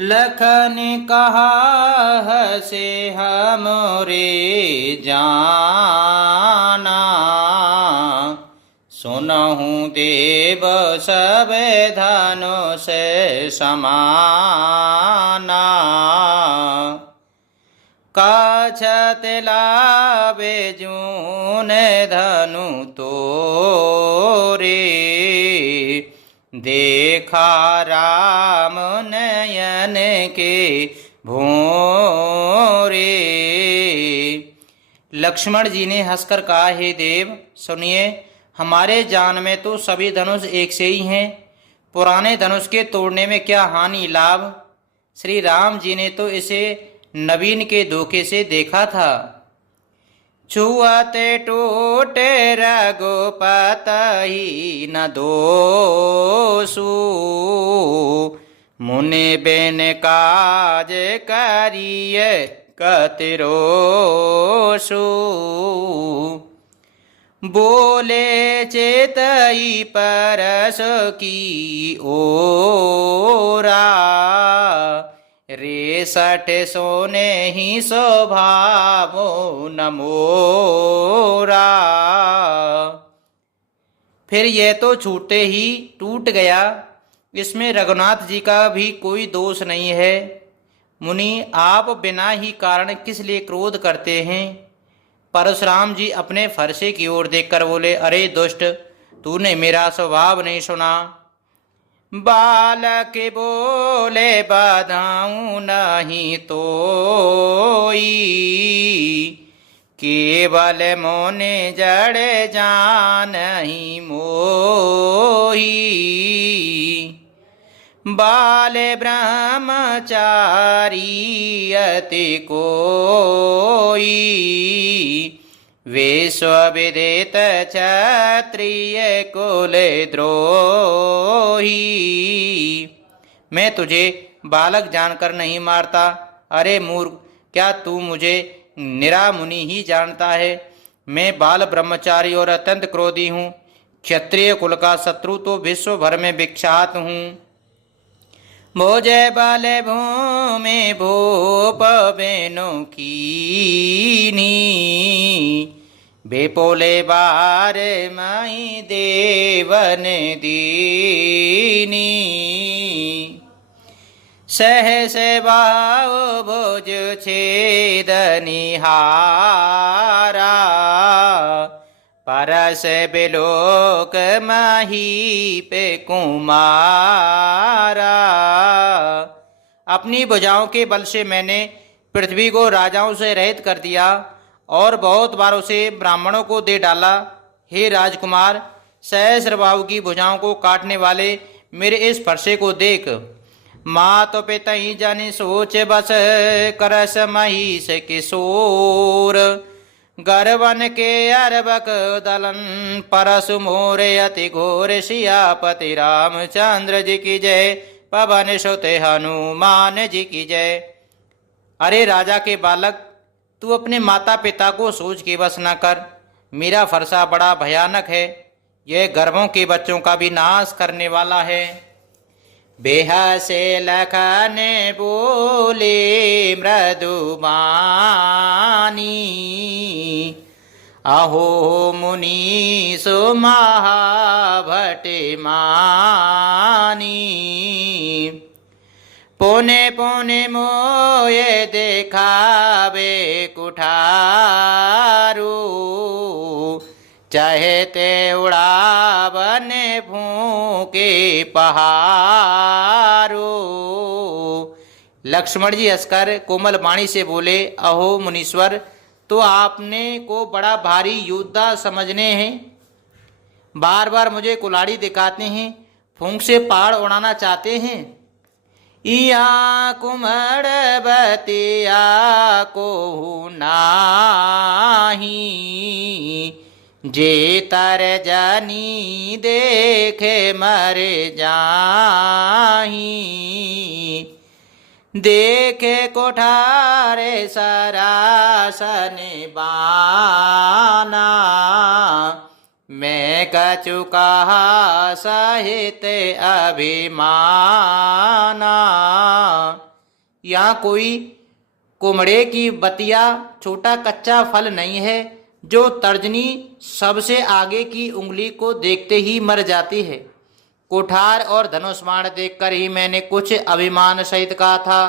लखन कहा हसे हमरे जाना, सुनहु देव सब धनुष समाना। काछत लावे जून धनु तोरे, देखा राम नयन के भोरे। लक्ष्मण जी ने हंसकर कहा, हे देव सुनिए, हमारे जान में तो सभी धनुष एक से ही हैं, पुराने धनुष के तोड़ने में क्या हानि लाभ। श्री राम जी ने तो इसे नवीन के धोखे से देखा था। छुअते टूटे रघुपत ही न दोषु, मुनि बिन काज करिए कतिरोषु। बोले चेतई परस की ओरा, रेसठ सोने ही स्वभावो न मोरा। फिर यह तो छूटते ही टूट गया, इसमें रघुनाथ जी का भी कोई दोष नहीं है। मुनि, आप बिना ही कारण किस लिए क्रोध करते हैं। परशुराम जी अपने फरसे की ओर देखकर बोले, अरे दुष्ट, तूने मेरा स्वभाव नहीं सुना। बालक बोले, बधाऊं नहीं तोई, केवल मोने जड़ जानहि मोही। बाले ब्रह्मचारी अति कोई, विश्व विदित क्षत्रिय कुल द्रोही। मैं तुझे बालक जानकर नहीं मारता। अरे मूर्ख, क्या तू मुझे निरा मुनि ही जानता है। मैं बाल ब्रह्मचारी और अत्यंत क्रोधी हूँ। क्षत्रिय कुल का शत्रु तो विश्व भर में विख्यात हूँ। भोजे बाले भूमि भूप बेनु कीनी, बेपोले बार माई देवन दीनी। सहस बाव भोज छेदनिहारा, परस बिलोक माही पे कुमारा। अपनी भुजाओं के बल से मैंने पृथ्वी को राजाओं से रहित कर दिया और बहुत बार उसे ब्राह्मणों को दे डाला। हे राजकुमार, सहस्रबाहु की भुजाओं को काटने वाले मेरे इस फरसे को देख। मात पिता ही जानी सोच बस, करस महिष किशोर। गर्वन के अरबक दलन, परसु मोरे अति घोर। सियापति रामचंद्र जी की जय, पवन सुत हनुमान जी की जय। अरे राजा के बालक, तू अपने माता पिता को सोच के बस न कर। मेरा फरसा बड़ा भयानक है, यह गर्भों के बच्चों का भी नाश करने वाला है। बेहसे लखन बोले मृदुबानी, अहो मुनि सुमहाभट मानी। पुने पुने मोये देखावे कुठारू, चाहते उड़ावन फूके पहाड़ो। लक्ष्मण जी हंसकर कोमल वाणी से बोले, अहो मुनीश्वर, तो आपने को बड़ा भारी योद्धा समझने हैं। बार बार मुझे कुल्हाड़ी दिखाते हैं, फूंक से पहाड़ उड़ाना चाहते हैं। इया कुमड़ बतिया को नाही, जे तर जानी देखे मर जाही। देखे कोठारे सरासन बाना, मैं कछु कहा सहित अभिमाना। यहाँ कोई कुमड़े की बतिया छोटा कच्चा फल नहीं है जो तर्जनी सबसे आगे की उंगली को देखते ही मर जाती है। कुठार और धनुष बाण देखकर ही मैंने कुछ अभिमान सहित कहा था,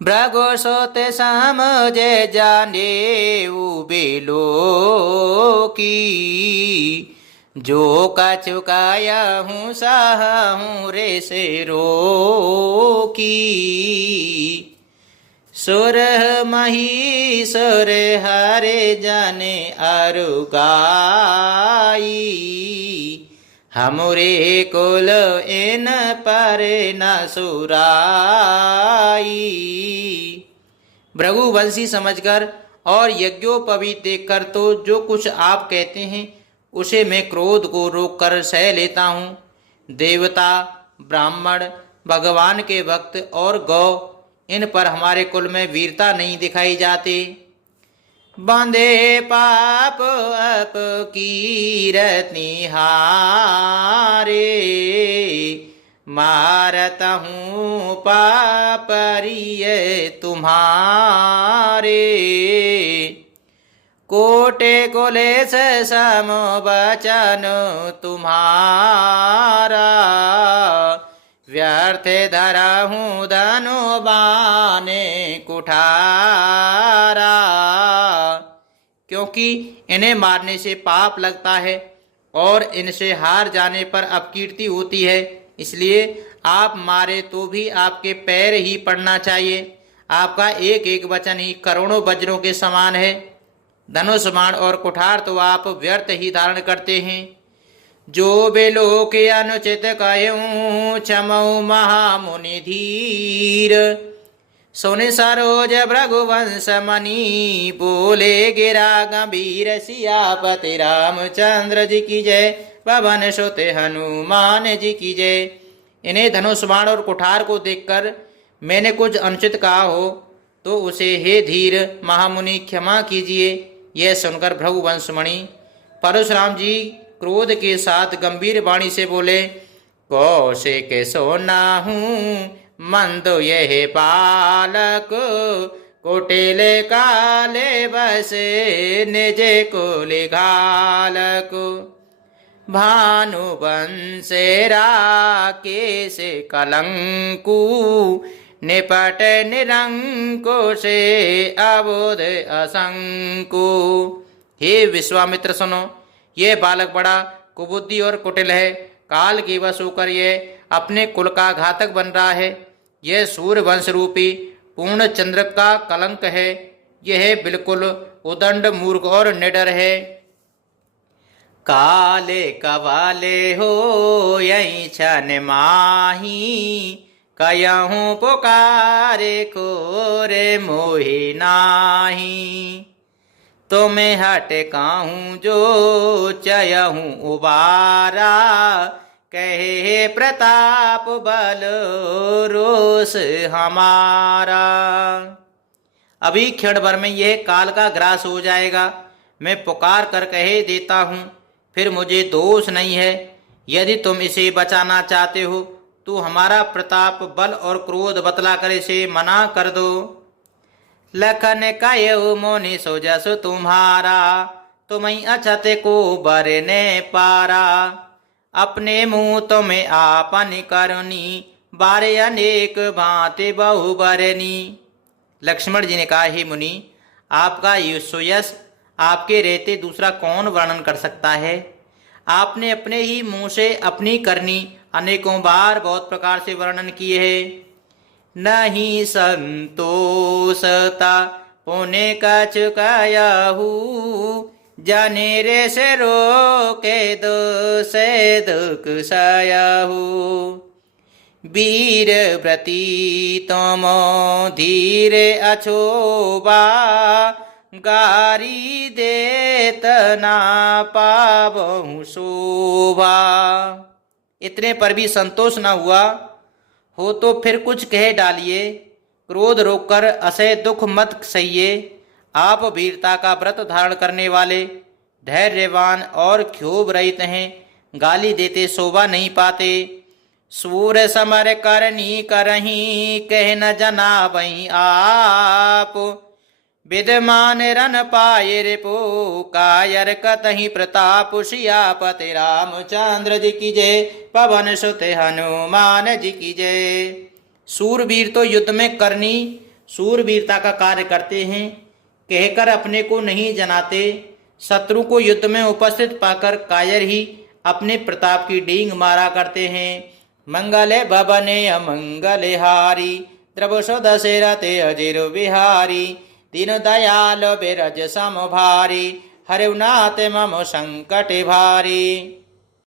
भृगु सोते समझे जाने बेलो की, जो का चुकाया हूँ सहा हूँ रे से रो की। सुर महीसुर हरे जाने अरुगाई, हमरे कुल इन पर न सुराई। भृगुवंशी समझकर और यज्ञोपवीत देखकर तो जो कुछ आप कहते हैं उसे मैं क्रोध को रोककर सह लेता हूँ। देवता, ब्राह्मण, भगवान के भक्त और गौ, इन पर हमारे कुल में वीरता नहीं दिखाई जाती। बांधे पाप अप कीरति हारे, मारत हूँ पापरिय तुम्हारे। कोटे कोलेश सम बचन तुम्हारा, व्यर्थ धरहूँ धनु बाने कुठारा। क्योंकि इन्हें मारने से पाप लगता है और इनसे हार जाने पर अपकीर्ति होती है, इसलिए आप मारे तो भी आपके पैर ही पड़ना चाहिए। आपका एक एक वचन ही करोड़ों वज्रों के समान है। धनुष बाण और कुठार तो आप व्यर्थ ही धारण करते हैं। जो बेलो के अनुचित कहूँ क्षमऊ महामुनि धीर, सोने सरोज भृगुवंश मणि, बोले गिरा गंभीर सियापति रामचंद्र जी की जय, पवन सुत हनुमान जी की जय। इन्हें धनुष बाण और कुठार को देखकर मैंने कुछ अनुचित कहा हो तो उसे हे धीर महामुनि क्षमा कीजिए। यह सुनकर भृगुवंश मणि परशुराम जी क्रोध के साथ गंभीर वाणी से बोले, कौशिक सोना हूँ मंद यह बालक, कोटिले काले बसे निजे कुले घालक। भानुवंशेरा केश कलंकु, निपट निरंकुशे अबोध असंकु। हे विश्वामित्र सुनो, यह बालक बड़ा कुबुद्धि और कुटिल है। काल की वश होकर यह अपने कुल का घातक बन रहा है। यह सूर्य वंश रूपी पूर्ण चंद्र का कलंक है। यह बिल्कुल उदंड मूर्ख और निडर है। काले कवाले हो यही छन माही, कयहूँ पुकारे कोरे मोहि नाही। तुम्हें हट काहूँ जो चयहूँ उबारा, कहे प्रताप बल रोष हमारा। अभी क्षण भर में यह काल का ग्रास हो जाएगा। मैं पुकार कर कहे देता हूँ, फिर मुझे दोष नहीं है। यदि तुम इसे बचाना चाहते हो तो हमारा प्रताप, बल और क्रोध बतला कर इसे मना कर दो। लखन कयो मोनि सो जसु तुम्हारा, तुम्हें अछत को बरने पारा। अपने मुँह तुम्हें आपन करुणी, बारे अनेक भांति बहु बरनी। लक्ष्मण जी ने कहा, हे मुनि, आपका सुयश आपके रहते दूसरा कौन वर्णन कर सकता है। आपने अपने ही मुंह से अपनी करनी अनेकों बार बहुत प्रकार से वर्णन किए हैं। नहीं संतोषता पुण्य कछ कयाहू, जाने रे से रोके दो से दुख सयाहू। वीर व्रती तुम धीरे अछोबा, गारी देत ना पाबहु शोभा। इतने पर भी संतोष न हुआ हो तो फिर कुछ कह डालिए। क्रोध रोककर असह्य दुख मत सहिए। आप वीरता का व्रत धारण करने वाले, धैर्यवान और क्षोभ रहित हैं। गाली देते शोभा नहीं पाते। सूर समर करनी करही कह न जना वही आप विद्यमान रन पाए रिपु कायर कतहि प्रताप सियापति रामचंद्र जी की जय पवन सुत हनुमान जी की जय। सूरवीर तो युद्ध में करनी सूरवीरता का कार्य करते हैं, कहकर अपने को नहीं जनाते। शत्रु को युद्ध में उपस्थित पाकर कायर ही अपने प्रताप की डींग मारा करते हैं। मंगले भवने अमंगले हारी द्रवसो दशरथे अजिर विहारी दीन दयाल बिरज सम भारी हरिनाथ मम संकट भारी।